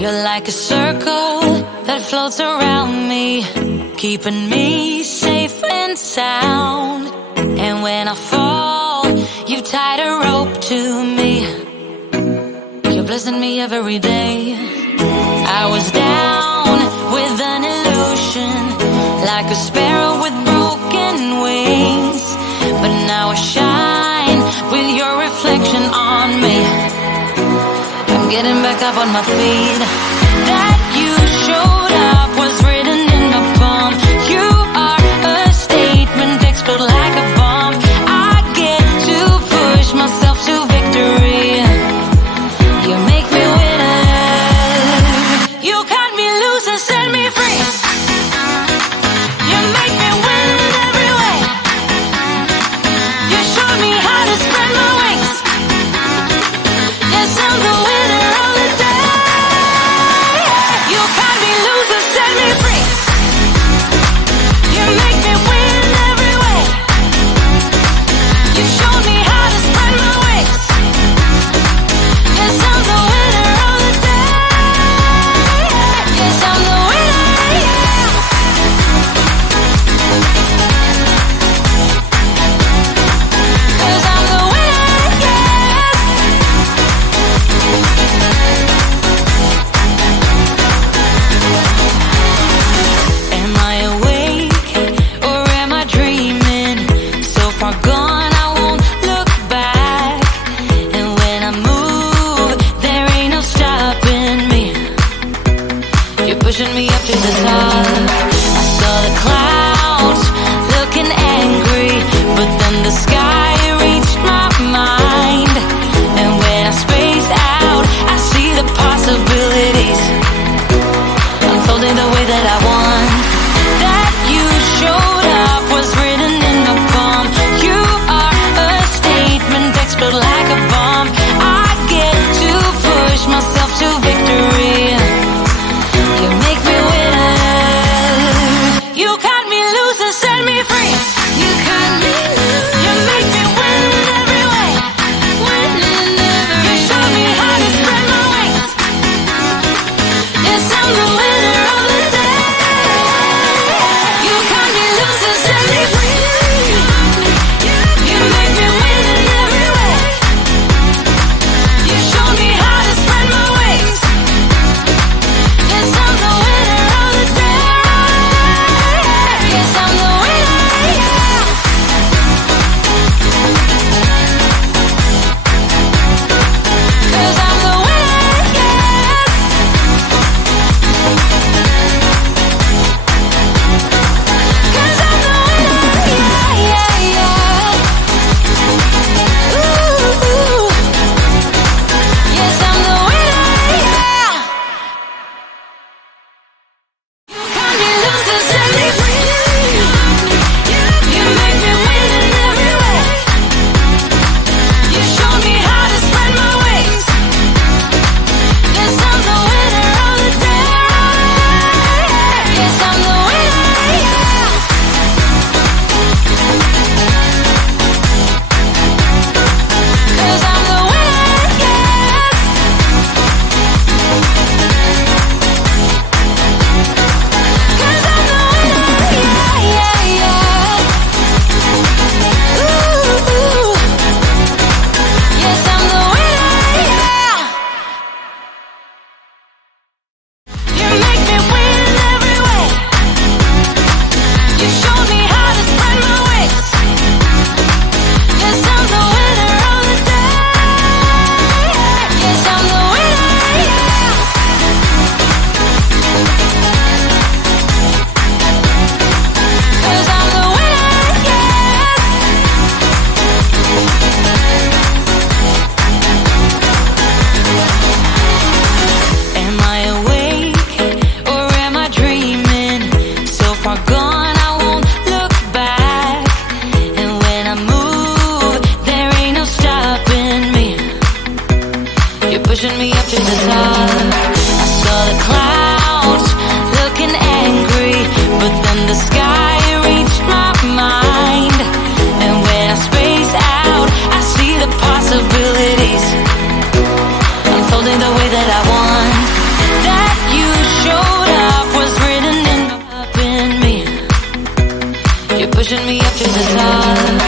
You're like a circle that floats around me, keeping me safe and sound. And when I fall, you've tied a rope to me. You're blessing me every day. I was down with an illusion, like a sparrow with broken wings. But now I shine with your reflection on me. I'm getting back up on my feet. That you showed up was written in my palm. You are a statement, explode like a bomb. I get to push myself to victory. You make me winner. You cut me loose and set me free. You make me win in every way. You showed me how to spread my wings. Yes, I'm the winner of the day. You cut me loose and set me free. You make me win in every way. You showed me how to spread my wings. Yes, I'm the winner of the day. Yes, I'm the winner, yeah. 'Cause I'm the winner, yeah. Am I awake or am I dreaming? So far gone, I won't look back. And when I move, there ain't no stopping me. You're pushing me up to the top. I saw the clouds looking angry, but then the sky reached my mind. And when I spaced out, I see the possibilities unfolding the way that I want. That you showed up was written in the palm. You are a statement, explode like a bomb. I get to push myself to victory. You make me winner. You cut me loose and set me free. You cut me loose. You make me win in every way. Win in every way. You show me how to spread my wings. Yes, I'm the winner of the day. You cut me loose and set me free. You make me win in every way. You show me how to spread my wings. Yes, I'm the winner of the day. Yes, I'm the winner, yeah. 'Cause I'm the winner, yeah. 'Cause I'm the winner, yeah, yeah, yeah. Ooh, yes, I'm the winner, yeah. You cut me loose and set me free. You make me win in every way. You show me how to spread my wings. Yes, I'm the winner of the day. Yes, I'm the winner, yeah. 'Cause I'm the winner, yeah. 'Cause I'm the winner, yeah, yeah, yeah. Ooh, yes, I'm the winner, yeah. You make me win in every way. You show me how to spread my wings. Yes, I'm the winner of the day. Yes, I'm the winner, yeah. 'Cause I'm the winner, yeah. Am I awake or am I dreaming? So far gone, I won't look back. And when I move, there ain't no stopping me. You're pushing me up to the top. I saw the clouds looking angry, but then the sky reached my mind. And when I spaced out, I see the possibilities unfolding the way that I want. That pushing me up to the top.